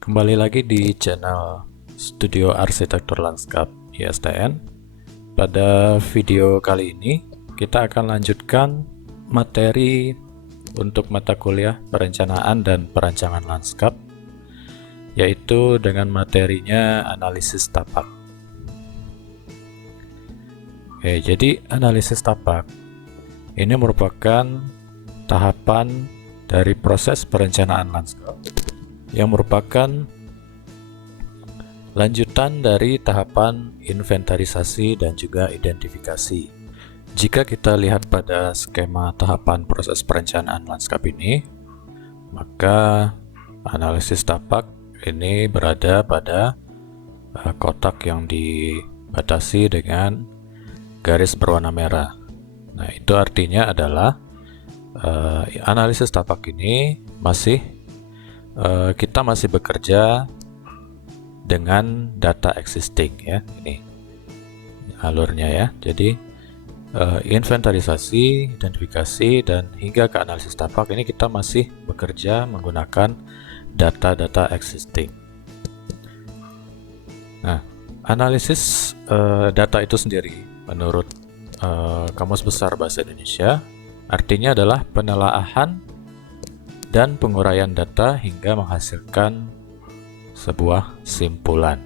Kembali lagi di channel Studio Arsitektur Lanskap ISTN. Pada video kali ini kita akan lanjutkan materi untuk mata kuliah perencanaan dan perancangan lanskap, yaitu dengan materinya analisis tapak. Oke, jadi analisis tapak ini merupakan tahapan dari proses perencanaan lanskap yang merupakan lanjutan dari tahapan inventarisasi dan juga identifikasi. Jika kita lihat pada skema tahapan proses perencanaan lanskap ini, maka analisis tapak ini berada pada kotak yang dibatasi dengan garis berwarna merah. Nah, itu artinya adalah analisis tapak ini kita masih bekerja dengan data existing, ya. Ini alurnya, ya. Jadi inventarisasi, identifikasi, dan hingga ke analisis tapak ini kita masih bekerja menggunakan data-data existing. Nah, analisis data itu sendiri menurut Kamus Besar Bahasa Indonesia artinya adalah penelaahan dan penguraian data hingga menghasilkan sebuah simpulan.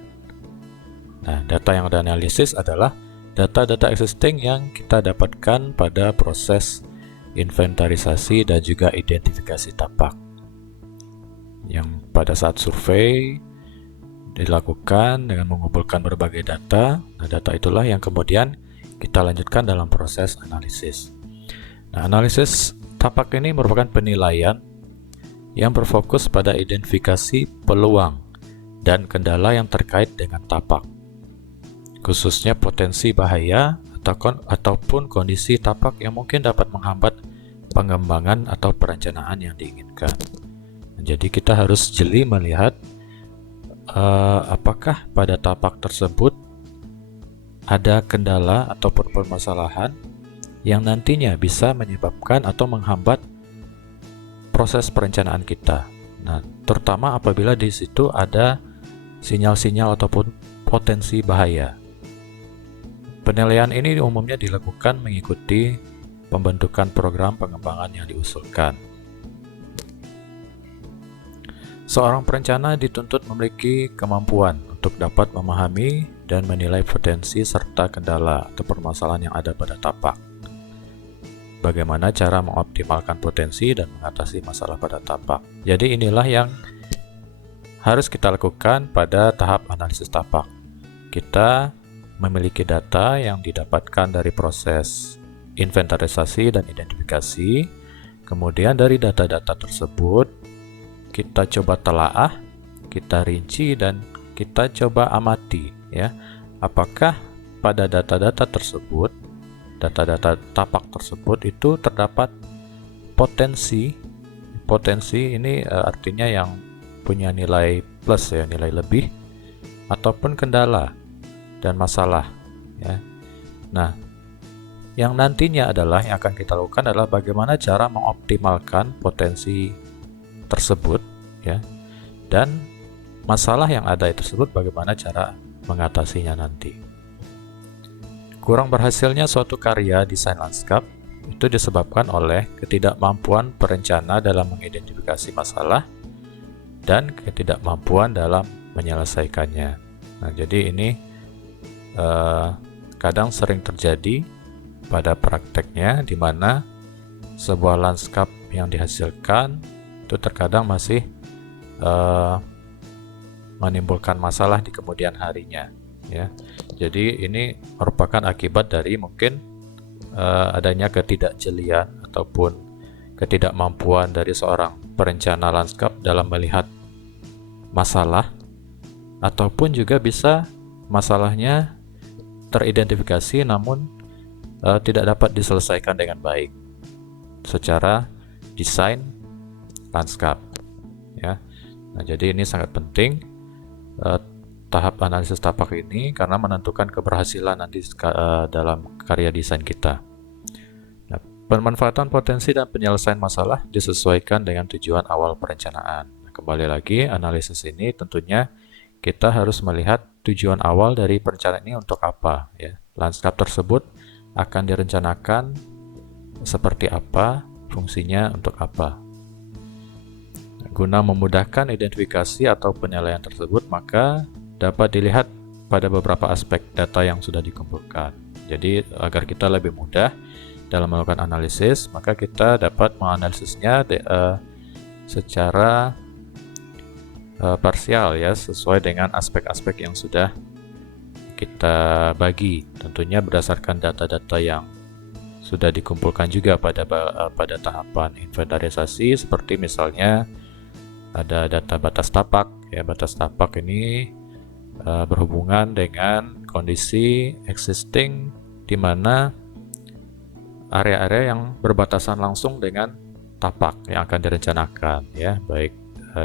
Nah, data yang dianalisis adalah data-data existing yang kita dapatkan pada proses inventarisasi dan juga identifikasi tapak. Yang pada saat survei dilakukan dengan mengumpulkan berbagai data. Nah, data itulah yang kemudian kita lanjutkan dalam proses analisis. Nah, analisis tapak ini merupakan penilaian yang berfokus pada identifikasi peluang dan kendala yang terkait dengan tapak, khususnya potensi bahaya ataupun kondisi tapak yang mungkin dapat menghambat pengembangan atau perencanaan yang diinginkan. Jadi kita harus jeli melihat apakah pada tapak tersebut ada kendala ataupun permasalahan yang nantinya bisa menyebabkan atau menghambat proses perencanaan kita. Nah, terutama apabila di situ ada sinyal-sinyal ataupun potensi bahaya. Penilaian ini umumnya dilakukan mengikuti pembentukan program pengembangan yang diusulkan. Seorang perencana dituntut memiliki kemampuan untuk dapat memahami dan menilai potensi serta kendala atau permasalahan yang ada pada tapak. Bagaimana cara mengoptimalkan potensi dan mengatasi masalah pada tapak. Jadi inilah yang harus kita lakukan pada tahap analisis tapak. Kita memiliki data yang didapatkan dari proses inventarisasi dan identifikasi. Kemudian dari data-data tersebut kita coba telaah, kita rinci, dan kita coba amati, ya. Apakah pada data-data tersebut, data-data tapak tersebut itu terdapat potensi ini artinya yang punya nilai plus, ya, nilai lebih, ataupun kendala dan masalah, ya. Nah, yang nantinya adalah yang akan kita lakukan adalah bagaimana cara mengoptimalkan potensi tersebut, ya, dan masalah yang ada tersebut bagaimana cara mengatasinya nanti. Kurang berhasilnya suatu karya desain lanskap itu disebabkan oleh ketidakmampuan perencana dalam mengidentifikasi masalah dan ketidakmampuan dalam menyelesaikannya. Nah, jadi ini kadang sering terjadi pada prakteknya, di mana sebuah lanskap yang dihasilkan itu terkadang masih menimbulkan masalah di kemudian harinya, ya. Jadi ini merupakan akibat dari mungkin adanya ketidakjelian ataupun ketidakmampuan dari seorang perencana lanskap dalam melihat masalah, ataupun juga bisa masalahnya teridentifikasi namun tidak dapat diselesaikan dengan baik secara desain lanskap, ya. Nah, jadi ini sangat penting tahap analisis tapak ini karena menentukan keberhasilan nanti dalam karya desain kita. Nah, pemanfaatan potensi dan penyelesaian masalah disesuaikan dengan tujuan awal perencanaan. kembali lagi analisis ini tentunya kita harus melihat tujuan awal dari perencanaan ini untuk apa ya. Lanskap tersebut akan direncanakan seperti apa, fungsinya untuk apa. Guna memudahkan identifikasi atau penilaian tersebut, maka dapat dilihat pada beberapa aspek data yang sudah dikumpulkan. Jadi agar kita lebih mudah dalam melakukan analisis, maka kita dapat menganalisisnya secara parsial ya, sesuai dengan aspek-aspek yang sudah kita bagi, tentunya berdasarkan data-data yang sudah dikumpulkan juga pada tahapan inventarisasi, seperti misalnya ada data batas tapak ya. Batas tapak ini berhubungan dengan kondisi existing di mana area-area yang berbatasan langsung dengan tapak yang akan direncanakan ya, baik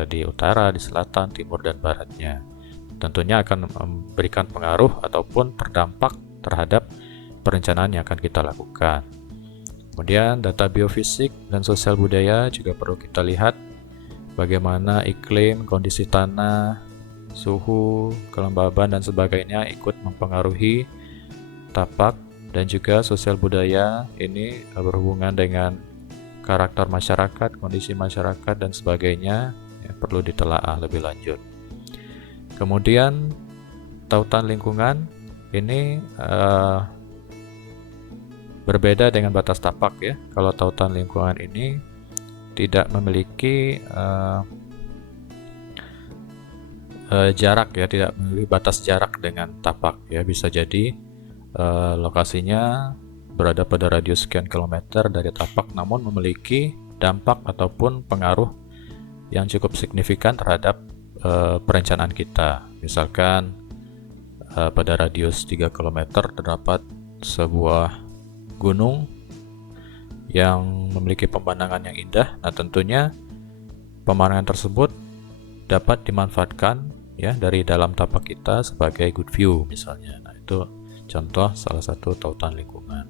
di utara, di selatan, timur, dan baratnya. Tentunya akan memberikan pengaruh ataupun terdampak terhadap perencanaan yang akan kita lakukan. Kemudian data biofisik dan sosial budaya juga perlu kita lihat bagaimana iklim, kondisi tanah, suhu, kelembaban, dan sebagainya ikut mempengaruhi tapak, dan juga sosial budaya ini berhubungan dengan karakter masyarakat, kondisi masyarakat, dan sebagainya ya, perlu ditelaah lebih lanjut. Kemudian tautan lingkungan ini berbeda dengan batas tapak ya. Kalau tautan lingkungan ini tidak memiliki jarak ya, tidak memiliki batas jarak dengan tapak ya. Bisa jadi lokasinya berada pada radius sekian kilometer dari tapak, namun memiliki dampak ataupun pengaruh yang cukup signifikan terhadap perencanaan kita. Misalkan pada radius 3 km terdapat sebuah gunung yang memiliki pemandangan yang indah. Nah, tentunya pemandangan tersebut dapat dimanfaatkan ya dari dalam tapak kita sebagai good view misalnya. Nah, itu contoh salah satu tautan lingkungan.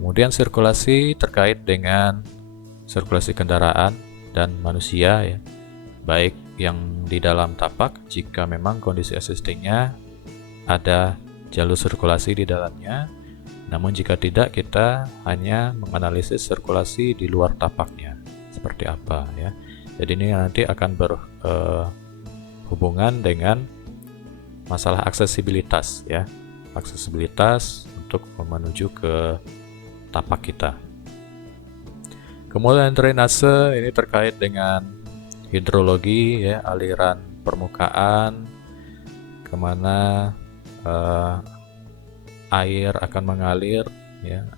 Kemudian sirkulasi terkait dengan sirkulasi kendaraan dan manusia ya, baik yang di dalam tapak jika memang kondisi existingnya ada jalur sirkulasi di dalamnya, namun jika tidak kita hanya menganalisis sirkulasi di luar tapaknya seperti apa ya. Jadi ini nanti akan berhubungan dengan masalah aksesibilitas ya, aksesibilitas untuk menuju ke tapak kita. Kemudian drainase ini terkait dengan hidrologi ya, aliran permukaan, kemana air akan mengalir ya,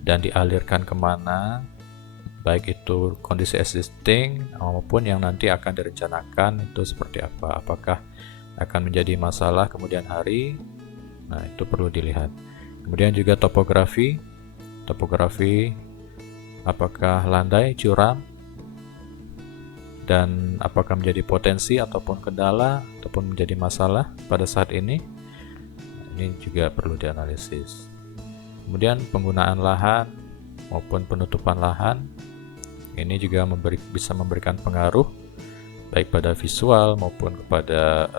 dan dialirkan kemana, baik itu kondisi existing maupun yang nanti akan direncanakan itu seperti apa, apakah akan menjadi masalah kemudian hari. Nah, itu perlu dilihat. Kemudian juga topografi apakah landai, curam, dan apakah menjadi potensi ataupun kendala ataupun menjadi masalah pada saat ini. Ini juga perlu dianalisis. Kemudian penggunaan lahan maupun penutupan lahan ini juga bisa memberikan pengaruh baik pada visual maupun kepada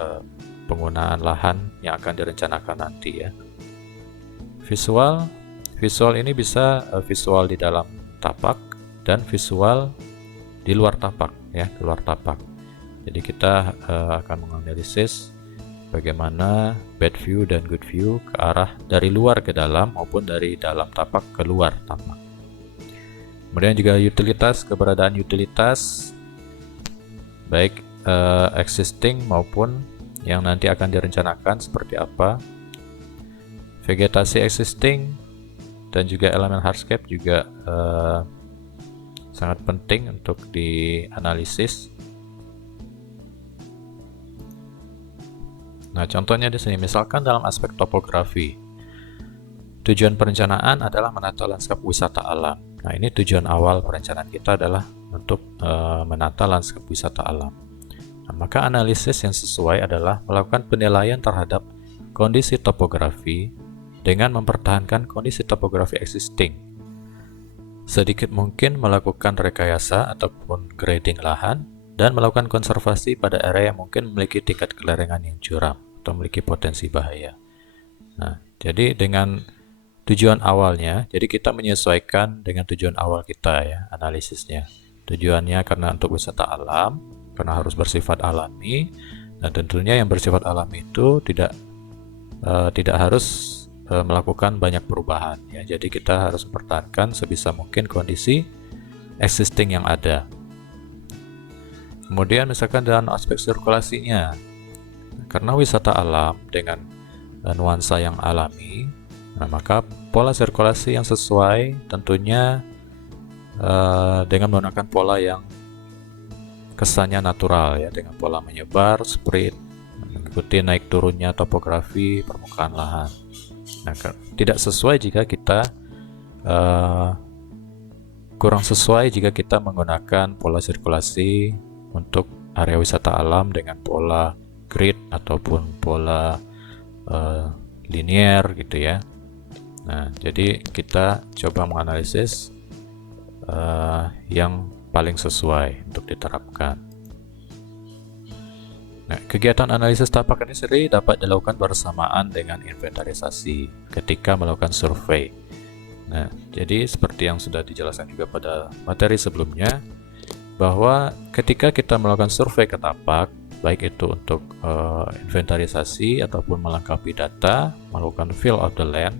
penggunaan lahan yang akan direncanakan nanti ya. Visual ini bisa visual di dalam tapak dan visual di luar tapak ya, keluar tapak. Jadi kita akan menganalisis bagaimana bad view dan good view ke arah dari luar ke dalam maupun dari dalam tapak ke luar tapak. Kemudian juga utilitas, keberadaan utilitas baik existing maupun yang nanti akan direncanakan seperti apa. Vegetasi existing dan juga elemen hardscape juga sangat penting untuk dianalisis. Nah, contohnya di sini misalkan dalam aspek topografi, tujuan perencanaan adalah menata lanskap wisata alam. Nah, ini tujuan awal perencanaan kita adalah untuk menata lanskap wisata alam. Nah, maka analisis yang sesuai adalah melakukan penilaian terhadap kondisi topografi dengan mempertahankan kondisi topografi existing. Sedikit mungkin melakukan rekayasa ataupun grading lahan dan melakukan konservasi pada area yang mungkin memiliki tingkat kelerengan yang curam atau memiliki potensi bahaya. Nah, jadi dengan tujuan awalnya, jadi kita menyesuaikan dengan tujuan awal kita ya, analisisnya. Tujuannya karena untuk wisata alam, karena harus bersifat alami, dan tentunya yang bersifat alami itu tidak harus melakukan banyak perubahan ya. Jadi kita harus mempertahankan sebisa mungkin kondisi existing yang ada. Kemudian misalkan dalam aspek sirkulasinya, karena wisata alam dengan nuansa yang alami, nah maka pola sirkulasi yang sesuai tentunya dengan menggunakan pola yang kesannya natural ya, dengan pola menyebar, spread, mengikuti naik turunnya topografi permukaan lahan. Nah, tidak sesuai jika kita kurang sesuai jika kita menggunakan pola sirkulasi untuk area wisata alam dengan pola grid ataupun pola linear gitu ya. Nah, jadi kita coba menganalisis yang paling sesuai untuk diterapkan. Nah, kegiatan analisis tapak ini sendiri dapat dilakukan bersamaan dengan inventarisasi ketika melakukan survei. Nah, jadi seperti yang sudah dijelaskan juga pada materi sebelumnya, bahwa ketika kita melakukan survei ke tapak, baik itu untuk inventarisasi ataupun melengkapi data, melakukan feel of the land,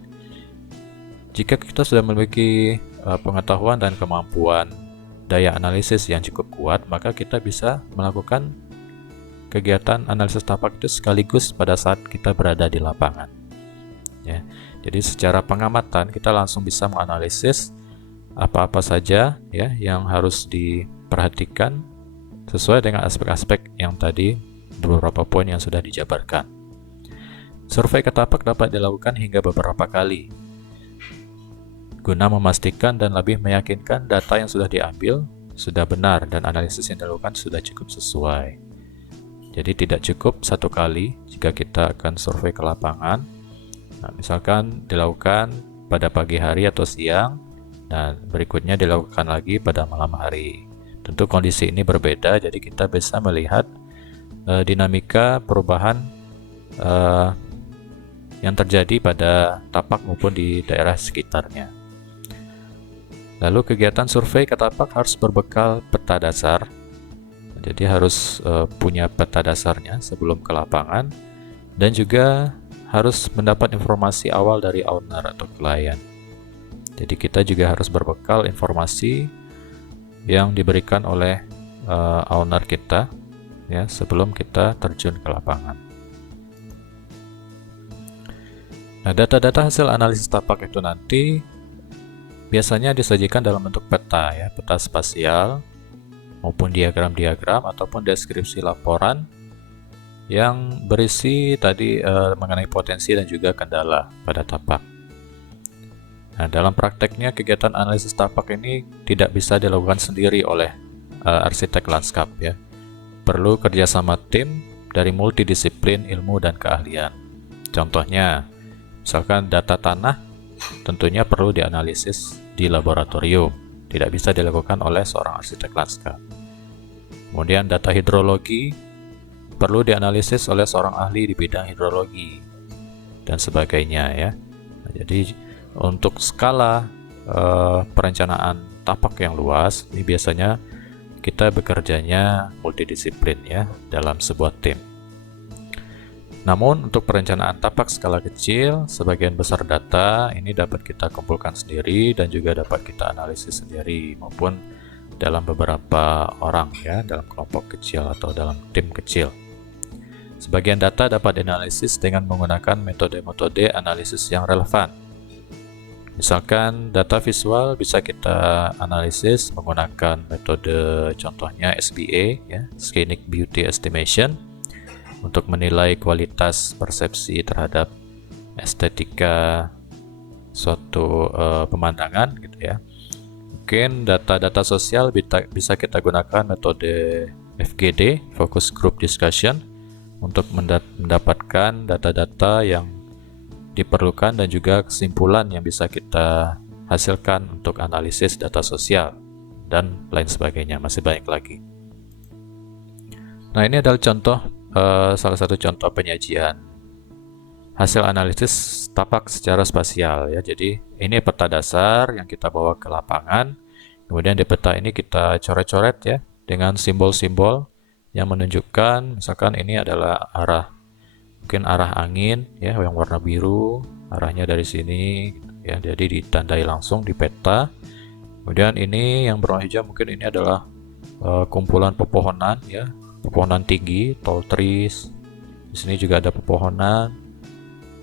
jika kita sudah memiliki pengetahuan dan kemampuan daya analisis yang cukup kuat, maka kita bisa melakukan kegiatan analisis tapak itu sekaligus pada saat kita berada di lapangan ya. Jadi secara pengamatan kita langsung bisa menganalisis apa-apa saja ya yang harus diperhatikan sesuai dengan aspek-aspek yang tadi, beberapa poin yang sudah dijabarkan. Survei ke tapak dapat dilakukan hingga beberapa kali guna memastikan dan lebih meyakinkan data yang sudah diambil sudah benar dan analisis yang dilakukan sudah cukup sesuai. Jadi tidak cukup satu kali jika kita akan survei ke lapangan. Nah, misalkan dilakukan pada pagi hari atau siang, dan berikutnya dilakukan lagi pada malam hari. Tentu kondisi ini berbeda, jadi kita bisa melihat dinamika perubahan yang terjadi pada tapak maupun di daerah sekitarnya. Lalu kegiatan survei ke tapak harus berbekal peta dasar. Jadi harus punya peta dasarnya sebelum ke lapangan, dan juga harus mendapat informasi awal dari owner atau klien. Jadi kita juga harus berbekal informasi yang diberikan oleh owner kita ya sebelum kita terjun ke lapangan. Nah, data-data hasil analisis tapak itu nanti biasanya disajikan dalam bentuk peta ya, peta spasial maupun diagram-diagram ataupun deskripsi laporan yang berisi tadi mengenai potensi dan juga kendala pada tapak. Nah, dalam prakteknya kegiatan analisis tapak ini tidak bisa dilakukan sendiri oleh arsitek lanskap ya. Perlu kerjasama tim dari multidisiplin ilmu dan keahlian. Contohnya, misalkan data tanah tentunya perlu dianalisis di laboratorium, tidak bisa dilakukan oleh seorang arsitek lanskap. Kemudian data hidrologi perlu dianalisis oleh seorang ahli di bidang hidrologi dan sebagainya ya. Nah, jadi untuk skala perencanaan tapak yang luas, ini biasanya kita bekerjanya multidisiplin ya dalam sebuah tim. Namun untuk perencanaan tapak skala kecil, sebagian besar data ini dapat kita kumpulkan sendiri dan juga dapat kita analisis sendiri maupun dalam beberapa orang ya, dalam kelompok kecil atau dalam tim kecil. Sebagian data dapat dianalisis dengan menggunakan metode-metode analisis yang relevan. Misalkan data visual bisa kita analisis menggunakan metode contohnya SBA ya, Scenic Beauty Estimation, untuk menilai kualitas persepsi terhadap estetika suatu pemandangan gitu ya. Mungkin data-data sosial bisa kita gunakan metode FGD, Focus Group Discussion, untuk mendapatkan data-data yang diperlukan dan juga kesimpulan yang bisa kita hasilkan untuk analisis data sosial dan lain sebagainya, masih banyak lagi. Nah, ini adalah salah satu contoh penyajian hasil analisis tapak secara spasial ya. Jadi ini peta dasar yang kita bawa ke lapangan. Kemudian di peta ini kita coret-coret ya dengan simbol-simbol yang menunjukkan misalkan ini adalah mungkin arah angin ya yang warna biru, arahnya dari sini ya. Jadi ditandai langsung di peta. Kemudian ini yang berwarna hijau mungkin ini adalah kumpulan pepohonan ya, pepohonan tinggi, tall trees. Di sini juga ada pepohonan.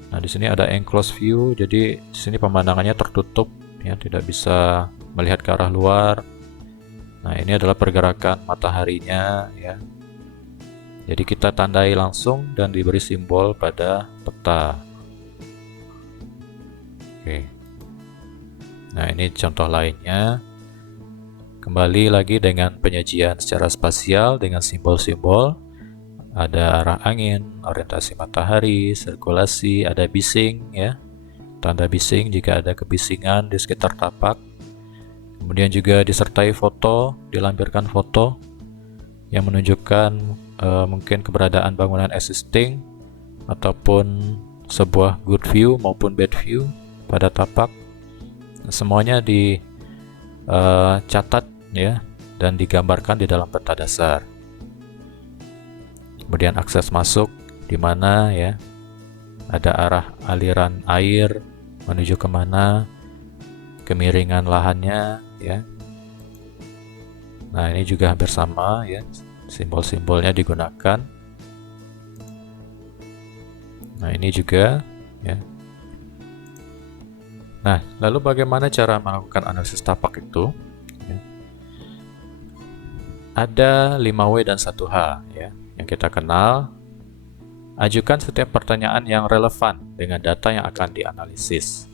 Nah, di sini ada enclosed view, jadi di sini pemandangannya tertutup ya, tidak bisa melihat ke arah luar. Nah, ini adalah pergerakan mataharinya ya. Jadi kita tandai langsung dan diberi simbol pada peta. Oke. Nah, ini contoh lainnya. Kembali lagi dengan penyajian secara spasial dengan simbol-simbol. Ada arah angin, orientasi matahari, sirkulasi, ada bising ya. Tanda bising jika ada kebisingan di sekitar tapak. Kemudian juga disertai foto, dilampirkan foto yang menunjukkan mungkin keberadaan bangunan existing ataupun sebuah good view maupun bad view pada tapak. Semuanya dicatat ya dan digambarkan di dalam peta dasar. Kemudian akses masuk di mana ya, ada arah aliran air menuju kemana, kemiringan lahannya ya. Nah, ini juga hampir sama ya, simbol-simbolnya digunakan. Nah, ini juga ya. Nah, lalu bagaimana cara melakukan analisis tapak itu? Ya. Ada 5W dan 1H ya yang kita kenal. Ajukan setiap pertanyaan yang relevan dengan data yang akan dianalisis.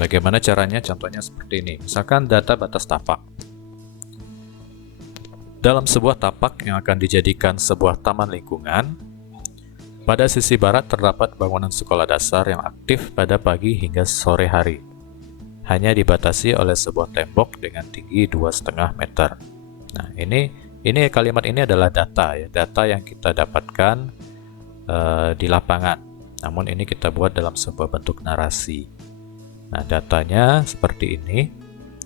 Bagaimana caranya? Contohnya seperti ini. Misalkan data batas tapak. Dalam sebuah tapak yang akan dijadikan sebuah taman lingkungan, pada sisi barat terdapat bangunan sekolah dasar yang aktif pada pagi hingga sore hari. Hanya dibatasi oleh sebuah tembok dengan tinggi 2,5 meter. Nah, ini kalimat ini adalah data ya, data yang kita dapatkan di lapangan. Namun ini kita buat dalam sebuah bentuk narasi. Nah, datanya seperti ini,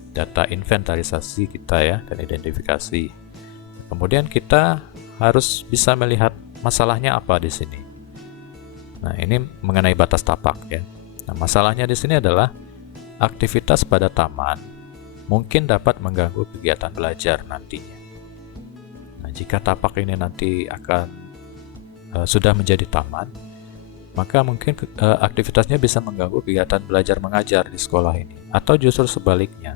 data inventarisasi kita ya dan identifikasi. Kemudian kita harus bisa melihat masalahnya apa di sini. Nah, ini mengenai batas tapak ya. Nah, masalahnya di sini adalah aktivitas pada taman mungkin dapat mengganggu kegiatan belajar nantinya. Nah, jika tapak ini nanti akan sudah menjadi taman, maka mungkin aktivitasnya bisa mengganggu kegiatan belajar mengajar di sekolah ini, atau justru sebaliknya,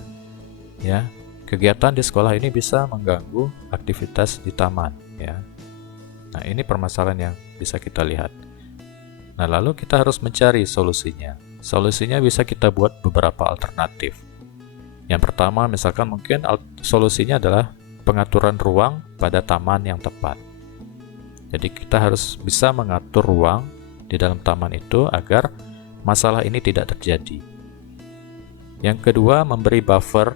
ya kegiatan di sekolah ini bisa mengganggu aktivitas di taman, ya. Nah, ini permasalahan yang bisa kita lihat. Nah, lalu kita harus mencari solusinya. Solusinya bisa kita buat beberapa alternatif. Yang pertama, misalkan mungkin solusinya adalah pengaturan ruang pada taman yang tepat. Jadi kita harus bisa mengatur ruang di dalam taman itu agar masalah ini tidak terjadi. Yang kedua, memberi buffer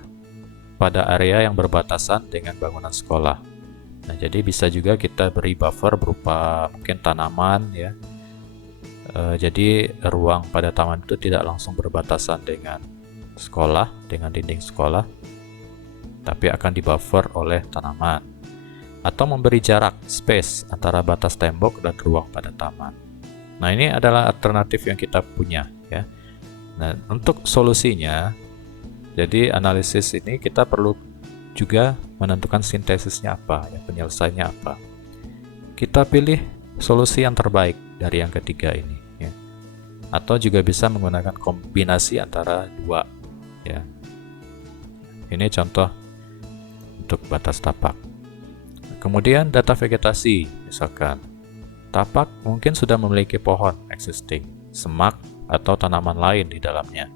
pada area yang berbatasan dengan bangunan sekolah. Nah, jadi bisa juga kita beri buffer berupa mungkin tanaman ya. Jadi ruang pada taman itu tidak langsung berbatasan dengan sekolah, dengan dinding sekolah, tapi akan di-buffer oleh tanaman. Atau memberi jarak, space, antara batas tembok dan ruang pada taman. Nah, ini adalah alternatif yang kita punya ya. Nah, untuk solusinya, jadi analisis ini kita perlu juga menentukan sintesisnya apa, ya, penyelesaiannya apa. Kita pilih solusi yang terbaik dari yang ketiga ini ya. Atau juga bisa menggunakan kombinasi antara dua ya. Ini contoh untuk batas tapak. Kemudian data vegetasi, misalkan tapak mungkin sudah memiliki pohon existing, semak, atau tanaman lain di dalamnya.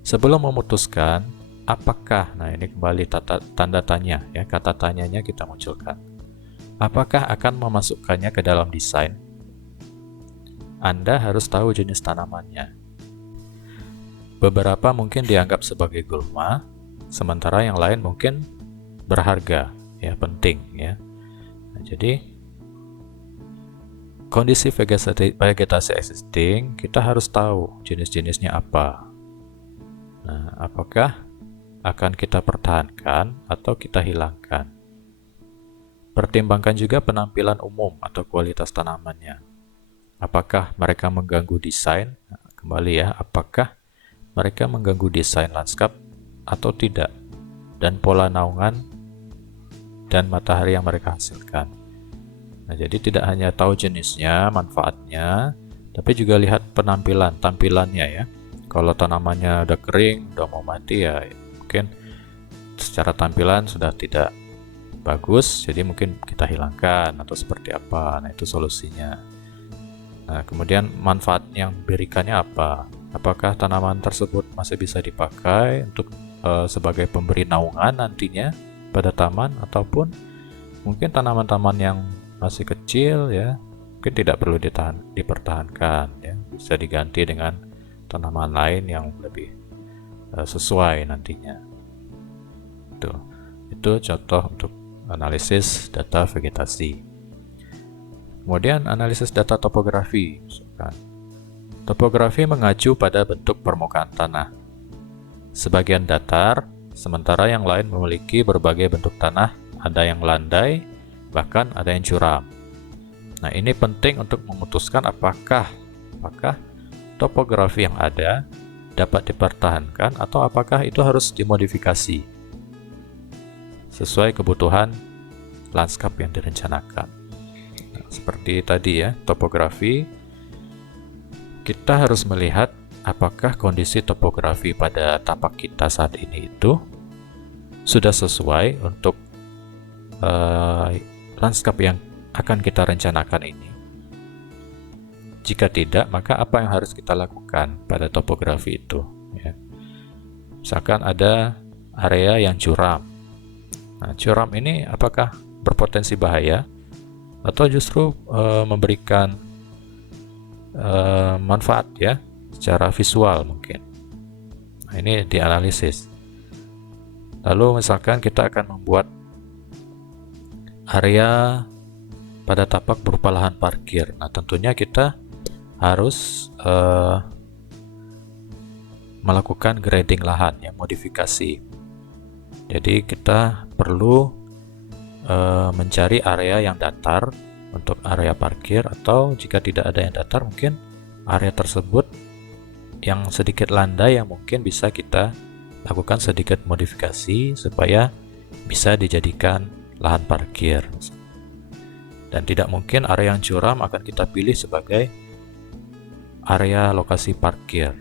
Sebelum memutuskan apakah, nah ini kembali tanda tanya ya, kata tanyanya kita munculkan. Apakah akan memasukkannya ke dalam desain? Anda harus tahu jenis tanamannya. Beberapa mungkin dianggap sebagai gulma, sementara yang lain mungkin berharga, ya penting ya. Nah, jadi kondisi vegetasi existing kita harus tahu jenis-jenisnya apa. Nah, apakah akan kita pertahankan atau kita hilangkan? Pertimbangkan juga penampilan umum atau kualitas tanamannya. Apakah mereka mengganggu desain? Nah, kembali ya, apakah mereka mengganggu desain lanskap atau tidak? Dan pola naungan dan matahari yang mereka hasilkan. Nah, jadi tidak hanya tahu jenisnya, manfaatnya, tapi juga lihat tampilannya ya. Kalau tanamannya udah kering, udah mau mati ya, mungkin secara tampilan sudah tidak bagus, jadi mungkin kita hilangkan atau seperti apa. Nah, itu solusinya. Nah, kemudian manfaat yang diberikannya apa? Apakah tanaman tersebut masih bisa dipakai untuk sebagai pemberi naungan nantinya pada taman, ataupun mungkin tanaman-tanaman yang masih kecil ya, mungkin tidak perlu dipertahankan ya, bisa diganti dengan tanaman lain yang lebih sesuai nantinya. Itu contoh untuk analisis data vegetasi. Kemudian analisis data topografi. Topografi mengacu pada bentuk permukaan tanah. Sebagian datar, sementara yang lain memiliki berbagai bentuk tanah, ada yang landai, bahkan ada yang curam. Nah, ini penting untuk memutuskan apakah topografi yang ada dapat dipertahankan atau apakah itu harus dimodifikasi sesuai kebutuhan lanskap yang direncanakan. Nah, seperti tadi ya, topografi, kita harus melihat apakah kondisi topografi pada tapak kita saat ini itu sudah sesuai untuk lanskap yang akan kita rencanakan ini. Jika tidak, maka apa yang harus kita lakukan pada topografi itu ya. Misalkan ada area yang curam. Nah, curam ini apakah berpotensi bahaya atau justru memberikan manfaat ya secara visual mungkin. Nah, ini dianalisis. Lalu misalkan kita akan membuat area pada tapak berupa lahan parkir. Nah, tentunya kita harus melakukan grading lahan ya, modifikasi. Jadi kita perlu mencari area yang datar untuk area parkir, atau jika tidak ada yang datar, mungkin area tersebut yang sedikit landai yang mungkin bisa kita lakukan sedikit modifikasi supaya bisa dijadikan lahan parkir. Dan tidak mungkin area yang curam akan kita pilih sebagai area lokasi parkir.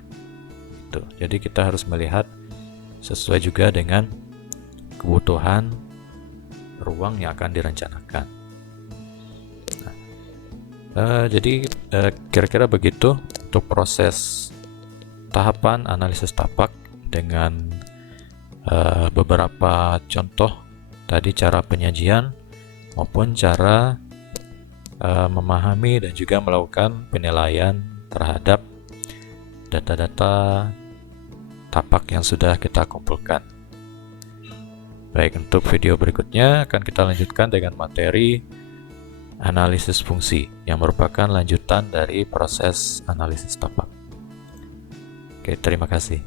Jadi kita harus melihat sesuai juga dengan kebutuhan ruang yang akan direncanakan. Jadi kira-kira begitu untuk proses tahapan analisis tapak dengan beberapa contoh tadi, cara penyajian maupun cara memahami dan juga melakukan penilaian terhadap data-data tapak yang sudah kita kumpulkan. Baik, untuk video berikutnya akan kita lanjutkan dengan materi analisis fungsi yang merupakan lanjutan dari proses analisis tapak. Oke, terima kasih.